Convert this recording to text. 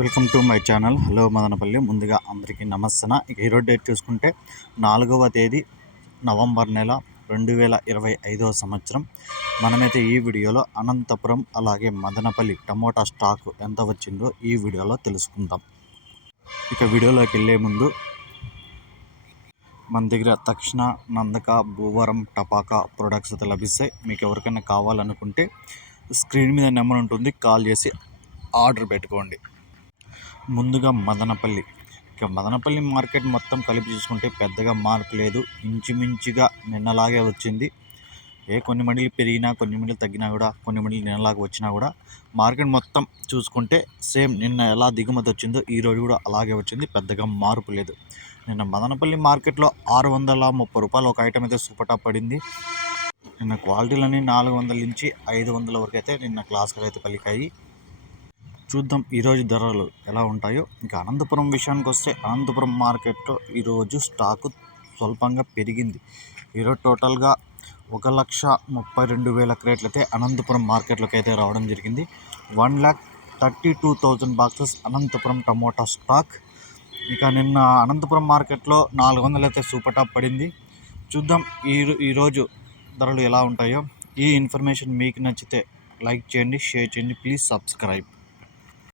Welcome to my channel. Hello Madanapalle. ముందుగా అందరికీ నమస్తే ఇక ఈరోజు డేట్ చూసుకుంటే నాలుగవ తేదీ నవంబర్ నెల రెండు వేల ఇరవై ఐదవ సంవత్సరం. మనమైతే ఈ వీడియోలో అనంతపురం అలాగే మదనపల్లి టమోటా స్టాక్ ఎంత వచ్చిందో ఈ వీడియోలో తెలుసుకుందాం. ఇక వీడియోలోకి వెళ్ళే ముందు మన దగ్గర తక్షణ నందక భూవరం టపాకా ప్రొడక్ట్స్ అయితే లభిస్తాయి. మీకు ఎవరికైనా కావాలనుకుంటే స్క్రీన్ మీద నెంబర్ ఉంటుంది. కాల్ చేసి ఆర్డర్ పెట్టుకోండి. ముందుగా మదనపల్లి. ఇక మదనపల్లి మార్కెట్ మొత్తం కలిపి చూసుకుంటే పెద్దగా మార్పు లేదు. ఇంచుమించుగా నిన్నలాగే వచ్చింది. ఏ కొన్ని మండలు పెరిగినా కొన్ని మండలు తగ్గినా కూడా కొన్ని మండలు నిన్నలాగా వచ్చినా కూడా మార్కెట్ మొత్తం చూసుకుంటే సేమ్ నిన్న ఎలా దిగుమతి వచ్చిందో ఈరోజు కూడా అలాగే వచ్చింది. పెద్దగా మార్పు లేదు. నిన్న మదనపల్లి మార్కెట్లో ఆరు వందల ముప్పై రూపాయలు ఒక ఐటమ్ అయితే సూపర్ పడింది. నిన్న క్వాలిటీలన్నీ నాలుగు వందల నుంచి ఐదు వందల వరకు అయితే నిన్న క్లాస్కల్ అయితే పలికాయి. చూద్దాం ఈరోజు ధరలు ఎలా ఉంటాయో. ఇంకా అనంతపురం విషయానికి వస్తే అనంతపురం మార్కెట్లో ఈరోజు స్టాకు స్వల్పంగా పెరిగింది. ఈరోజు టోటల్గా ఒక లక్ష ముప్పై రెండు వేల క్రేట్లు అయితే అనంతపురం మార్కెట్లోకి అయితే రావడం జరిగింది. One lakh thirty two thousand boxes Anantapur tomato stock. ఇక నిన్న అనంతపురం మార్కెట్లో నాలుగు వందలు అయితే సూపర్ టాప్ పడింది. చూద్దాం ఈ ఈరోజు ధరలు ఎలా ఉంటాయో. ఈ ఇన్ఫర్మేషన్ మీకు నచ్చితే లైక్ చేయండి షేర్ చేయండి ప్లీజ్ సబ్స్క్రైబ్.